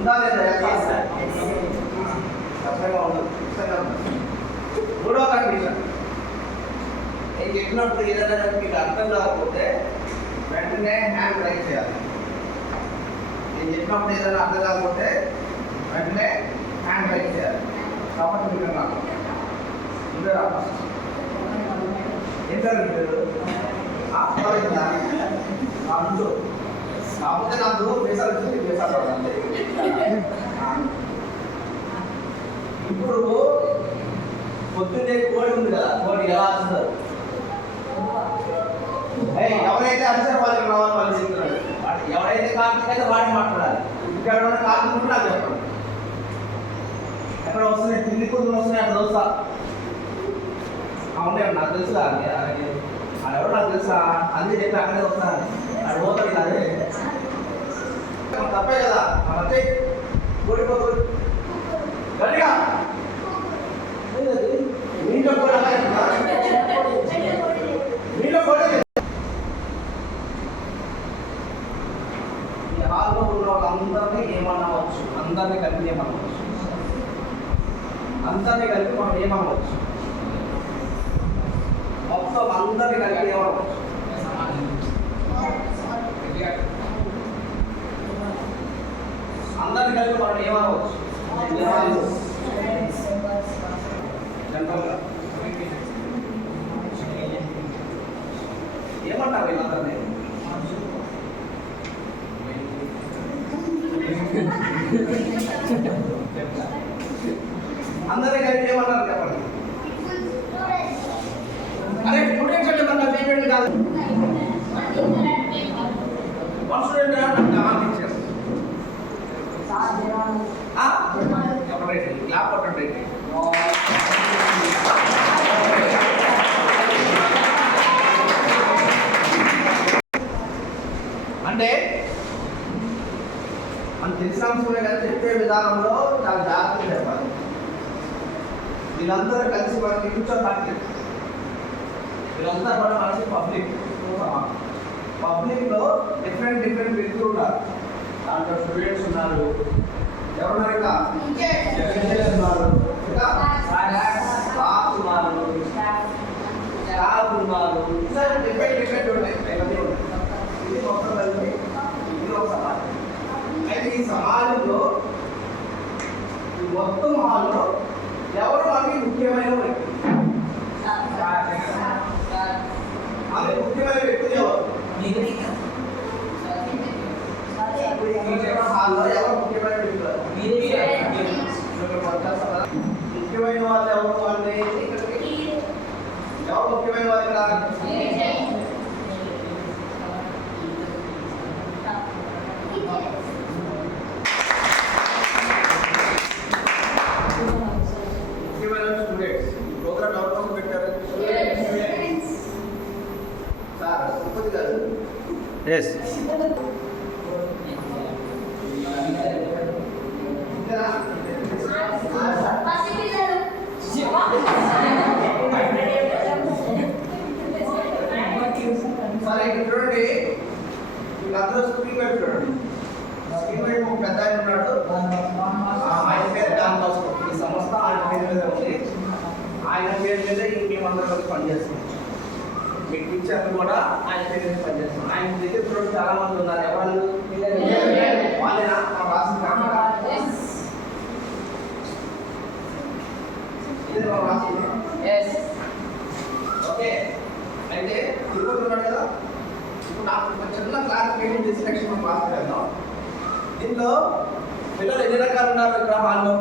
ఉందా లేదా చక్కగా ఉండదు. మూడో కండిషన్, నేను చెప్పినప్పుడు ఏదైనా మీకు అర్థం కాకపోతే వెంటనే హ్యాండ్ రైజ్ చేయాలి. నేను చెప్పినప్పుడు ఏదైనా అర్థం కాకపోతే వెంటనే హ్యాండ్ రైజ్ చేయాలి. కాబట్టి మీరు నాకు ఏంటారు అందు కాకపోతే నాకు వేసాలు వచ్చి వేసాలు అంతే. ఇప్పుడు పొద్దున్నే కోడి ఉంది కదా, కోడి ఎలా వస్తారు? ఎవరైతే అరిసారు వాళ్ళకి రావాలి, వాళ్ళు చెప్తున్నాడు. ఎవరైతే కాకపోతే వాడిని మాట్లాడాలి. ఇక్కడ కాకుండా నాకు చెప్పండి. ఎక్కడ వస్తున్నాయి తిండి కూతురు వస్తున్నాయి అక్కడ దోశ అవునే నాకు తెలుసా, ఎవరు నాకు తెలుసా అన్ని చెప్పి అక్కడే వస్తాను అది పోతుంది అదే తప్పే కదా. అంటే కోడిపోతుంది గట్టిగా నీలో కూడా నీలో కూడా ఈ హాల్లో ఉన్న వాళ్ళందరినీ ఏమనవచ్చు, అందరినీ కలిపి ఏమనవచ్చు, అందరినీ కలిపి మనం ఏమనవచ్చు, మొత్తం అందరినీ కలిపి ఏమనవచ్చు, అందరినీ కలిపి మనం ఏమనవచ్చు జనరల్గా ఏమంటారు వీళ్ళందరినీ? అందరినీ కలిపి ఏమన్నారు చెప్పండి. అరే స్టూడెంట్స్ అంటే మన పేమెంట్ కాదు, వన్ స్టూడెంట్ ఎవరైతే క్లాప్ కొట్టండి. అంటే మనం తెలిసిన అంశమే కదా, చెప్పే విధానంలో చాలా జాగ్రత్తగా చెప్పాలి. వీళ్ళందరూ కలిసి మనకి ఫ్యూచర్ టార్గెట్. వీళ్ళంతా కూడా మనకి పబ్లిక్లో డిఫరెంట్ వ్యక్తులు ఉన్నారు. దాంట్లో స్టూడెంట్స్ ఉన్నారు, ఎవరున్నారు ఇంకా టీచర్స్ ఉన్నారు, ఇంకా స్టాఫ్ ఉన్నారు, డిఫరెంట్ ఉంటాయి. ఇది మొత్తం కలిపి ఇది ఒక సమాజం. అయితే ఈ సమాజంలో ఈ మొత్తం హాల్లో ఎవరు మనకి ముఖ్యమైన వ్యక్తి? అదే ముఖ్యమైన వ్యక్తులు ఎవరు? హాల్లో ఎవరు ముఖ్యమైన వ్యక్తులు? ముఖ్యమైన వాళ్ళు ఎవరు? వాళ్ళని ఎవరు ముఖ్యమైన వాళ్ళు ఇక్కడ? ముఖ్యమైన స్టూడెంట్స్. ప్రోగ్రామ్ ఎవరి కోసం పెట్టారు? సార్ ఉపతి గారు. ఎస్ సరే ఇక్కడ చూడండి, వీళ్ళందరూ స్క్రీన్ వైపు చూడండి. స్క్రీన్ వైపు ఒక పెద్ద ఆయన ఉన్నాడు, ఆయన పేరు డాన్ బాస్కో. ఈ సంస్థ ఆయన పేరు మీద ఉంది. ఆయన పేరు మీద మేమందరం కలిసి పనిచేస్తున్నాం. మీ టీచర్లు కూడా ఆయన పేరు మీద పనిచేస్తున్నాం. ఆయన దగ్గర చూడండి చాలా మంది ఉన్నారు. ఎవరు వాళ్ళేనా రాసిన ఓకే. అయితే తిరుగుతున్నాడు కదా. ఇప్పుడు నాకు చిన్న క్లారిఫికేషన్ చేసి నెక్స్ట్ మనం క్లాస్ చేద్దాం. దీంట్లో పిల్లలు ఎన్ని రకాలు ఉన్నారు ఇక్కడ హాల్లో?